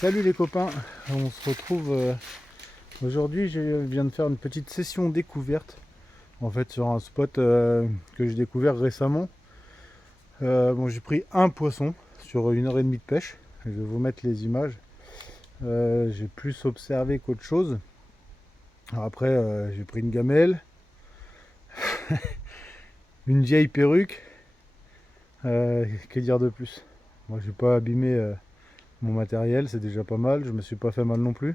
Salut les copains, on se retrouve aujourd'hui. Je viens de faire une petite session découverte en fait sur un spot que j'ai découvert récemment. Bon, j'ai pris un poisson sur 1 heure et demie de pêche. Je vais vous mettre les images. J'ai plus observé qu'autre chose. Alors après, j'ai pris une gamelle, une vieille perruque. Que dire de plus? Moi, j'ai pas abîmé mon matériel, c'est déjà pas mal. Je me suis pas fait mal non plus.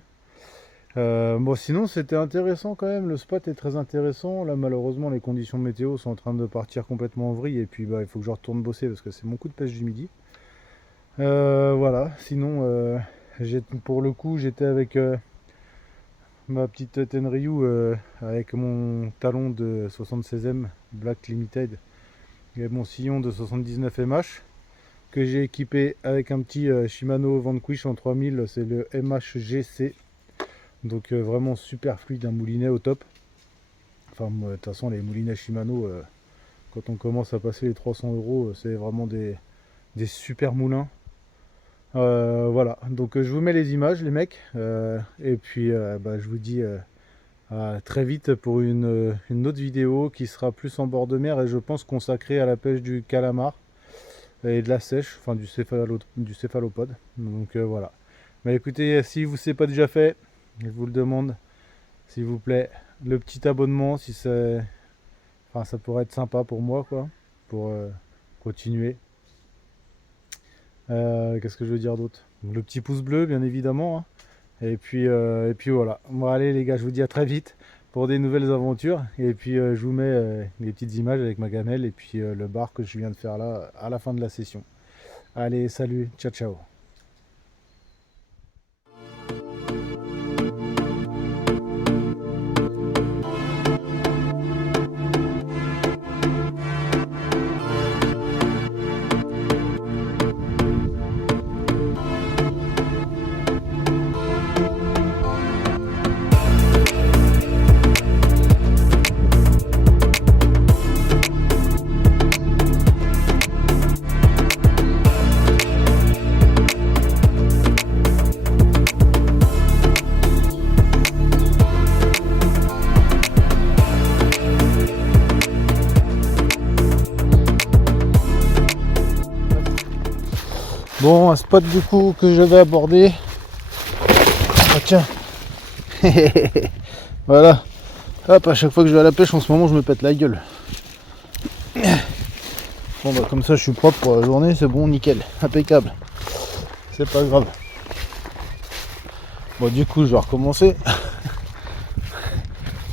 Bon, sinon c'était intéressant quand même, le spot est très intéressant. Là malheureusement les conditions météo sont en train de partir complètement en vrille et puis il faut que je retourne bosser parce que c'est mon coup de pêche du midi. Voilà, sinon pour le coup j'étais avec ma petite Tenryu avec mon talon de 76M Black Limited et mon sillon de 79 MH que j'ai équipé avec un petit Shimano Vanquish en 3000, c'est le MHGC. Donc vraiment super fluide, un moulinet au top. Enfin de toute façon les moulinets Shimano, quand on commence à passer les 300 €, c'est vraiment des super moulins. Voilà, donc je vous mets les images les mecs. Et puis je vous dis à très vite pour une autre vidéo qui sera plus en bord de mer et je pense consacrée à la pêche du calamar et de la sèche, enfin du céphalopode. Donc voilà. Mais écoutez, si vous ne c'est pas déjà fait, je vous le demande, s'il vous plaît, le petit abonnement, si c'est, enfin, ça pourrait être sympa pour moi, quoi, pour continuer. Qu'est-ce que je veux dire d'autre? Le petit pouce bleu, bien évidemment, hein. Et puis voilà. Bon, allez les gars, je vous dis à très vite pour des nouvelles aventures. Et puis je vous mets les petites images avec ma gamelle et puis le bar que je viens de faire là à la fin de la session. Allez, salut, ciao ciao. Bon, un spot du coup que je vais aborder. Ah, tiens. Voilà. Hop, à chaque fois que je vais à la pêche en ce moment je me pète la gueule. Bon bah comme ça je suis propre pour la journée, c'est bon, nickel, impeccable. C'est pas grave. Bon du coup je vais recommencer.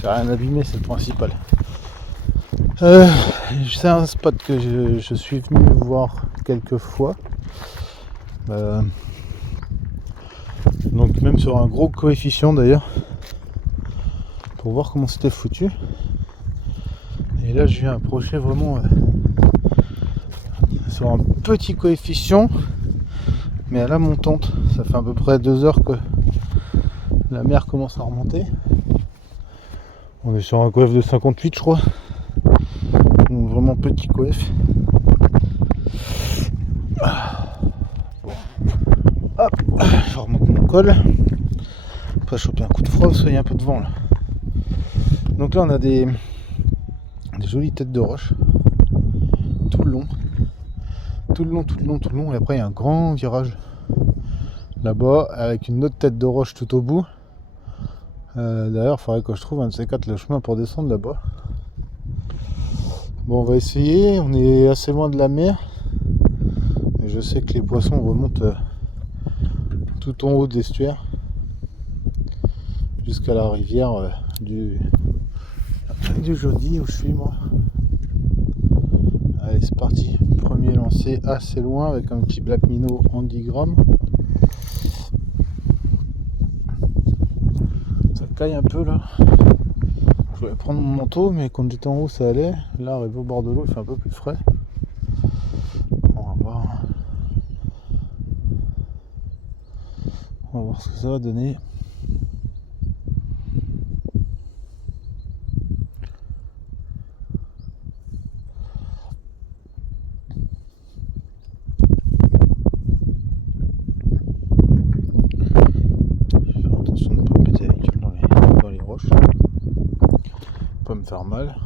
J'ai rien abîmé, c'est le principal. C'est un spot que je suis venu voir quelques fois. Donc même sur un gros coefficient d'ailleurs. Pour voir comment c'était foutu. Et là je viens approcher vraiment sur un petit coefficient. Mais à la montante. Ça fait à peu près 2 heures que la mer commence à remonter. On est sur un coef de 58 je crois. Donc vraiment petit coef. Bon. Hop, je remonte mon col. Pas choper un coup de froid parce qu'il y a un peu de vent là. Donc là on a des jolies têtes de roche. Tout le long. Tout le long. Et après il y a un grand virage là-bas avec une autre tête de roche tout au bout. D'ailleurs il faudrait que je trouve un de ces quatre le chemin pour descendre là-bas. Bon on va essayer, on est assez loin de la mer. Et je sais que les poissons remontent tout en haut de l'estuaire. Jusqu'à la rivière du Jodi où je suis moi. Allez c'est parti, premier lancé assez loin avec un petit black minnow en 10 grammes. Ça caille un peu là. Je voulais prendre mon manteau mais quand j'étais en haut ça allait. Là arrivé au bord de l'eau il fait un peu plus frais. On va voir. On va voir ce que ça va donner. faire mal.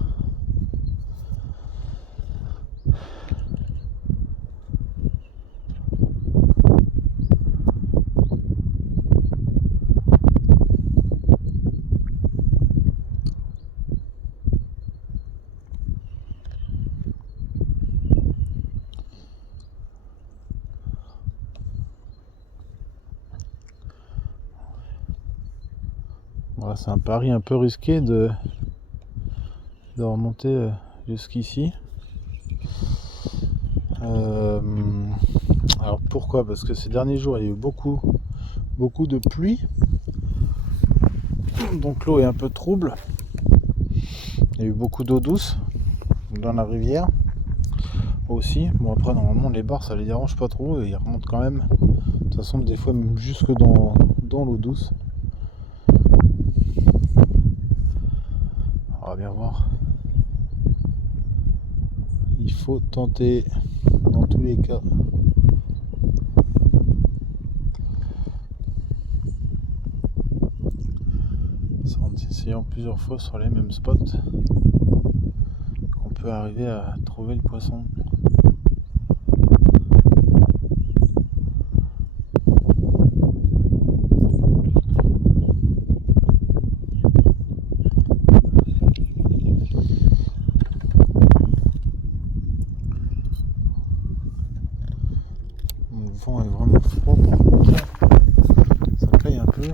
Voilà, c'est un pari un peu risqué de remonter jusqu'ici. Alors pourquoi? Parce que ces derniers jours il y a eu beaucoup de pluie, donc l'eau est un peu trouble. Il y a eu beaucoup d'eau douce dans la rivière aussi. Bon, après normalement les bars ça les dérange pas trop et ils remontent quand même. De toute façon des fois même jusque dans l'eau douce. On va bien voir. Il faut tenter dans tous les cas. En essayant plusieurs fois sur les mêmes spots qu'on peut arriver à trouver le poisson. Le vent est vraiment froid par contre, ça caille un peu.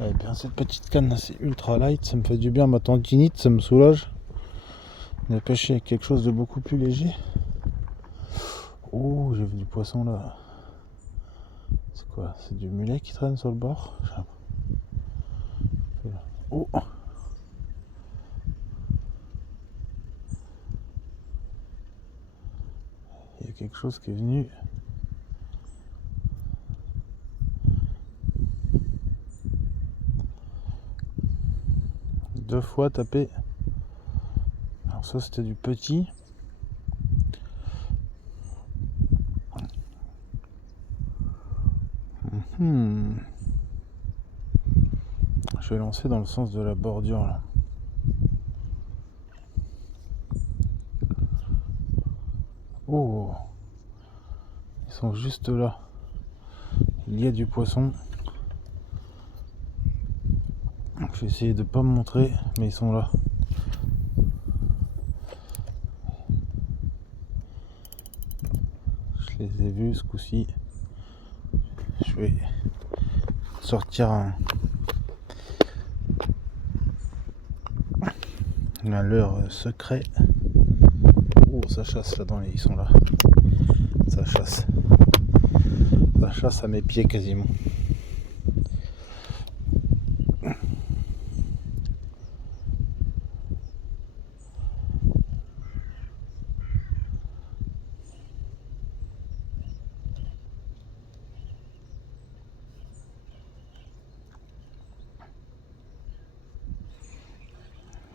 Eh bien, cette petite canne c'est ultra light, ça me fait du bien, ma tendinite, ça me soulage. On a pêché avec quelque chose de beaucoup plus léger. Oh, j'ai vu du poisson là. C'est quoi? C'est du mulet qui traîne sur le bord? Oh! Il y a quelque chose qui est venu. Deux fois tapé. Alors ça c'était du petit. Je vais lancer dans le sens de la bordure là. Oh, ils sont juste là. Il y a du poisson. Je vais essayer de pas me montrer, mais ils sont là. Je les ai vus ce coup-ci. Je vais sortir un leurre secret. Oh, ça chasse là dans les... Ils sont là. Ça chasse. Ça chasse à mes pieds quasiment.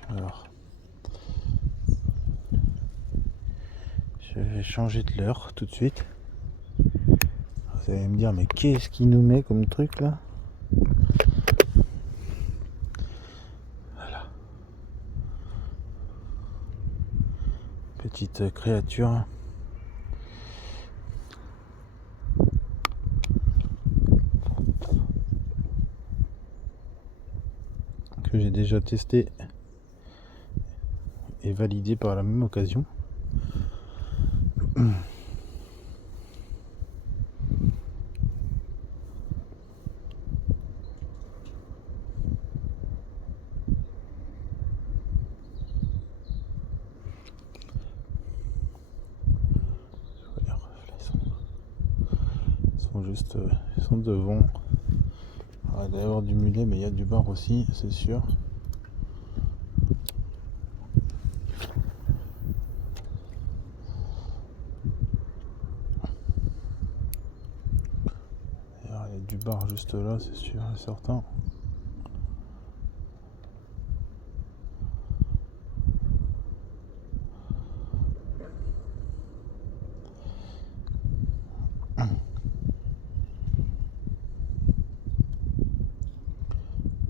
Alors, je vais changer de leurre tout de suite. Vous allez me dire, mais qu'est-ce qu'il nous met comme truc là? Voilà. Petite créature. Que j'ai déjà testé et validé par la même occasion. Juste, ils sont devant. Il doit y avoir du mulet, mais il y a du bar aussi, c'est sûr. Alors, il y a du bar juste là, c'est sûr et certain.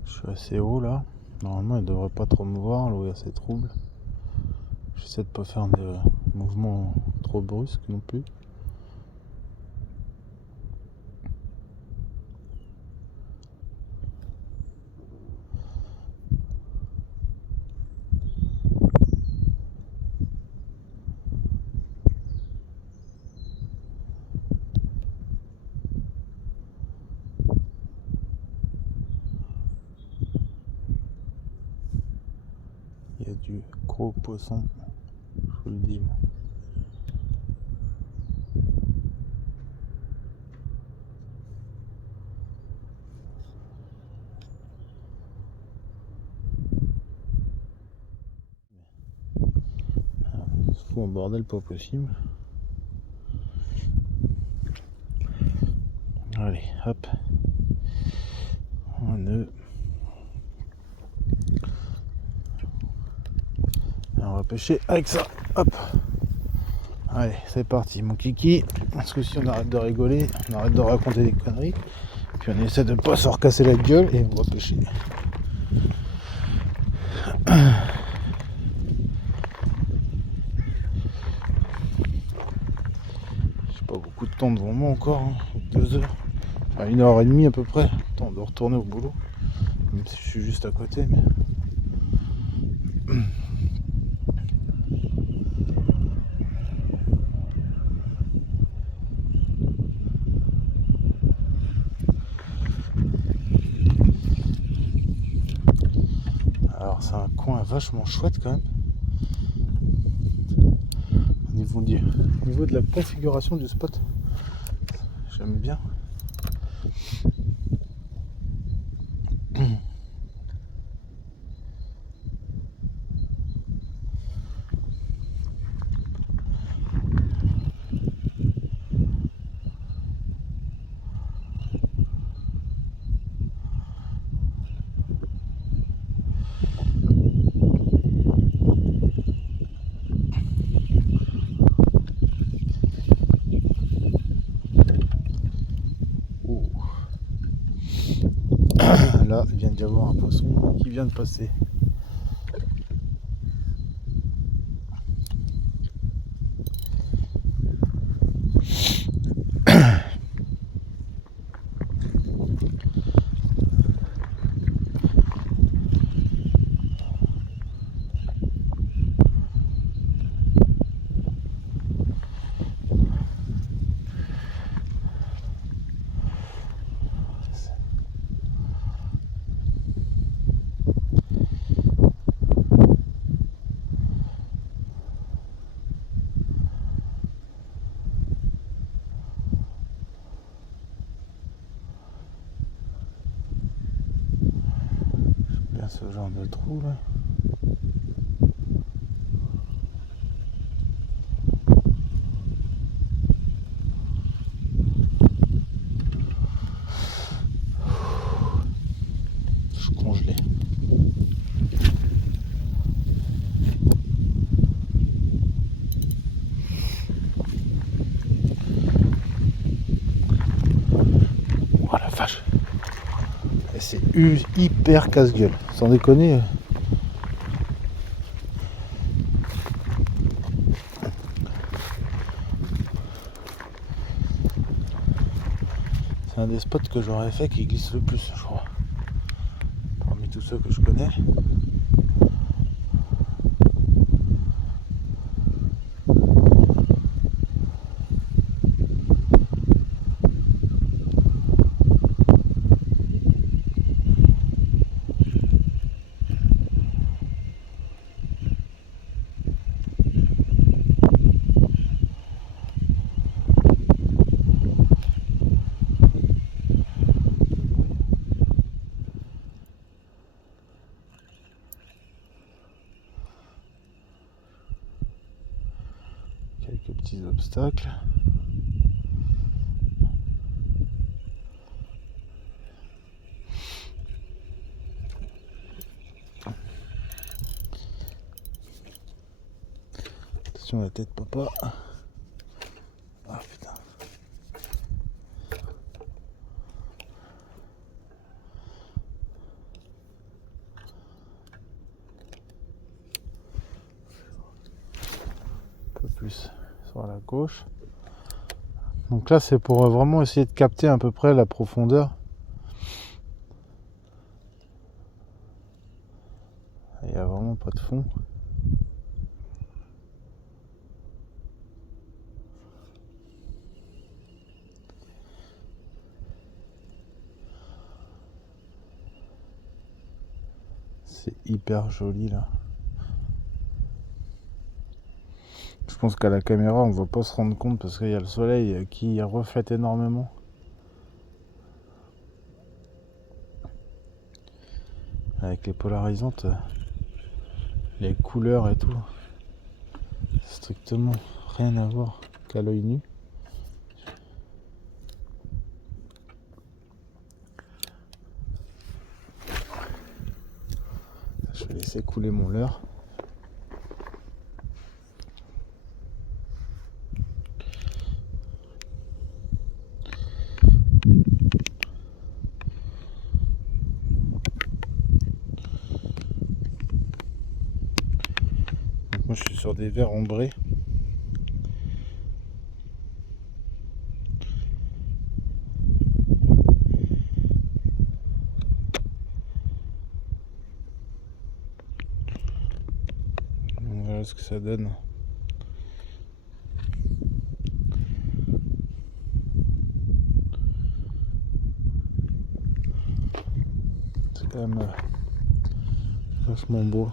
Je suis assez haut là. Normalement il devrait pas trop me voir là où il y a ces troubles. J'essaie de pas faire de mouvements trop brusques non plus. Il y a du gros poisson, je vous le dis. Se fout en bordel pas possible. Allez, hop. Un nœud. Et on va pêcher avec ça. Hop. Allez, c'est parti, mon kiki. Parce que si on arrête de rigoler, on arrête de raconter des conneries. Puis on essaie de pas se recasser la gueule et on va pêcher. J'ai pas beaucoup de temps devant moi encore, hein. 2 heures. Enfin, 1h30 à peu près. Temps de retourner au boulot. Même si je suis juste à côté. Mais... Alors c'est un coin vachement chouette quand même. Au niveau de la configuration du spot, j'aime bien. Là, il vient d'y avoir un poisson qui vient de passer. Bien ce genre de trou là. Je suis congelé. Oh la vache. C'est hyper casse-gueule, sans déconner. C'est un des spots que j'aurais fait qui glisse le plus, je crois. Parmi tous ceux que je connais. Quelques petits obstacles. Attention à la tête, papa. Ah putain. plus sur la gauche. Donc là c'est pour vraiment essayer de capter à peu près la profondeur. Il n'y a vraiment pas de fond. C'est hyper joli là. Je pense qu'à la caméra on va pas se rendre compte parce qu'il y a le soleil qui reflète énormément. Avec les polarisantes, les couleurs et tout, strictement rien à voir qu'à l'œil nu. Je vais laisser couler mon leurre. Moi je suis sur des verres ombrés. On verra ce que ça donne. C'est quand même vachement beau.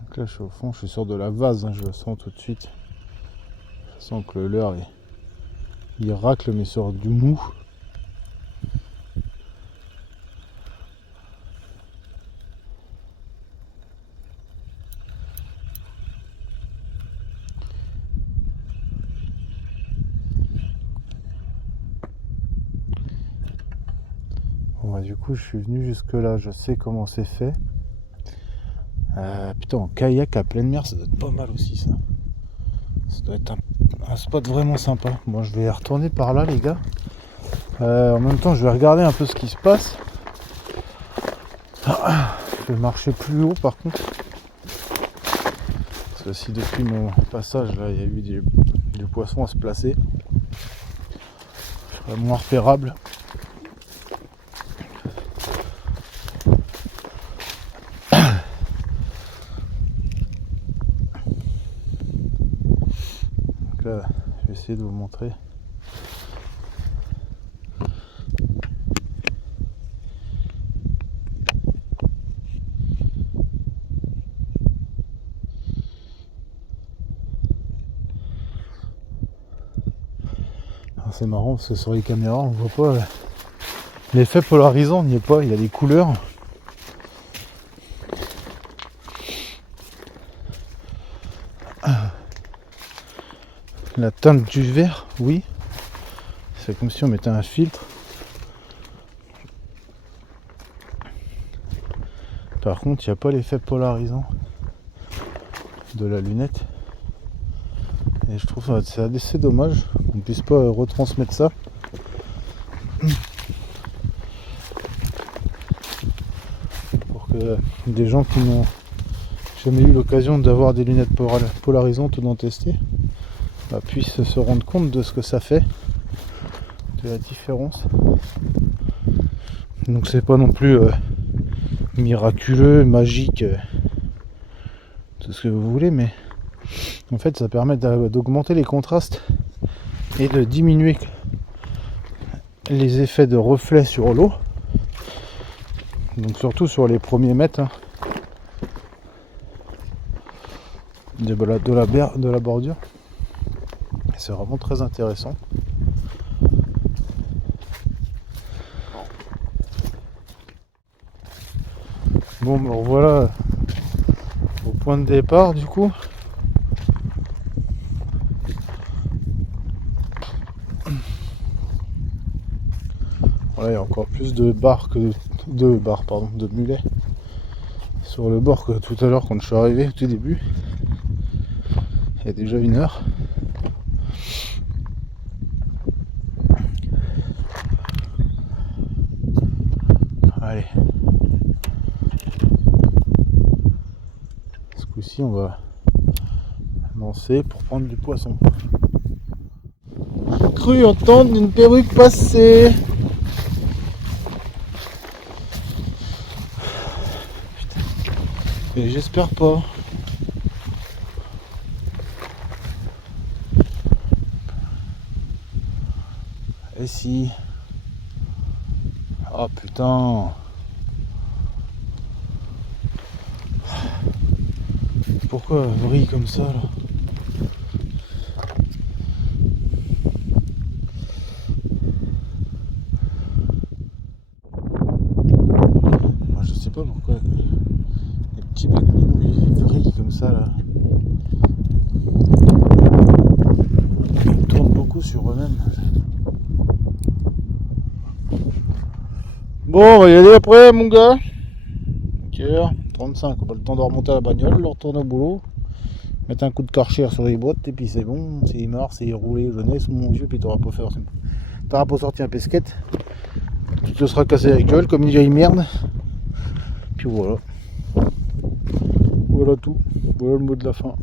Donc là je suis au fond, je suis sur de la vase, hein, je le sens tout de suite. Je sens que le leurre il racle mais sur du mou. Bon bah du coup je suis venu jusque là, je sais comment c'est fait. Putain, en kayak à pleine mer, ça doit être pas mal aussi ça. Ça doit être un spot vraiment sympa. Bon, je vais retourner par là, les gars. En même temps, je vais regarder un peu ce qui se passe. Je vais marcher plus haut par contre. Parce que si depuis mon passage là, il y a eu du poisson à se placer, je serai moins repérable. Là, je vais essayer de vous montrer. C'est marrant parce que sur les caméras on voit pas l'effet polarisant, n'y est pas, il y a des couleurs. La teinte du verre, oui. C'est comme si on mettait un filtre. Par contre, il n'y a pas l'effet polarisant de la lunette. Et je trouve que c'est assez dommage qu'on ne puisse pas retransmettre ça. Pour que des gens qui n'ont jamais eu l'occasion d'avoir des lunettes polarisantes ou d'en tester puissent se rendre compte de ce que ça fait, de la différence. Donc c'est pas non plus miraculeux, magique, tout ce que vous voulez, mais en fait ça permet d'augmenter les contrastes et de diminuer les effets de reflet sur l'eau, donc surtout sur les premiers mètres de la bordure. C'est vraiment très intéressant. Bon, alors voilà au point de départ du coup. Voilà, il y a encore plus de de mulets sur le bord que tout à l'heure quand je suis arrivé au tout début. Il y a déjà 1 heure. Allez. ici on va lancer pour prendre du poisson. Cru entendre une perruque passer. Putain. Et j'espère pas. Et si. Oh putain. Pourquoi elle brille comme ça là? Moi je sais pas pourquoi les petits bagminous ils brillent comme ça là. Ils tournent beaucoup sur eux-mêmes. Bon, on va y aller après mon gars. 35, on a le temps de remonter à la bagnole, de retourner au boulot, mettre un coup de karcher sur les boîtes et puis c'est bon, c'est mort, c'est roulé, jeunesse, mon vieux, puis t'auras pas sorti un pesquette, tu te seras cassé avec gueule comme une vieille merde, puis voilà. Voilà tout, voilà le mot de la fin.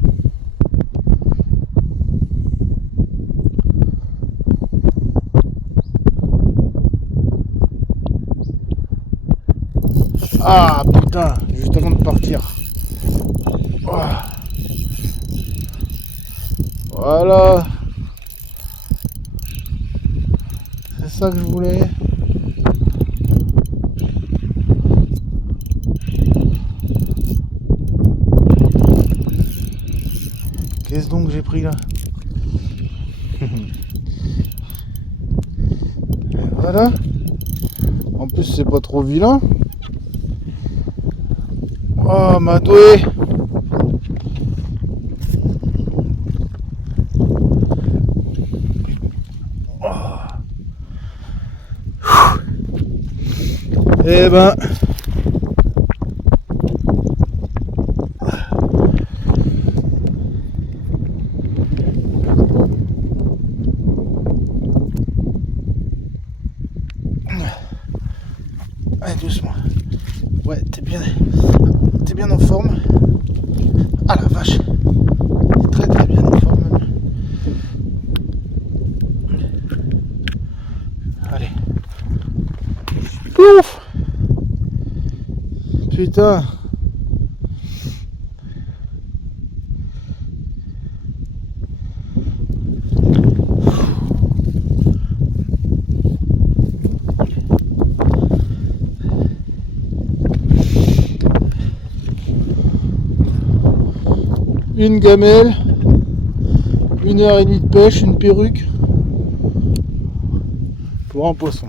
Ah putain, juste avant de partir. Oh. Voilà. C'est ça que je voulais. Qu'est-ce donc que j'ai pris là? Voilà. En plus c'est pas trop vilain. Oh ma douée. Eh ben allez doucement. Ouais, t'es bien en forme. Ah la vache. T'es très bien en forme même. Allez. Pouf. Putain. Une gamelle, 1h30 de pêche, une perruque pour un poisson.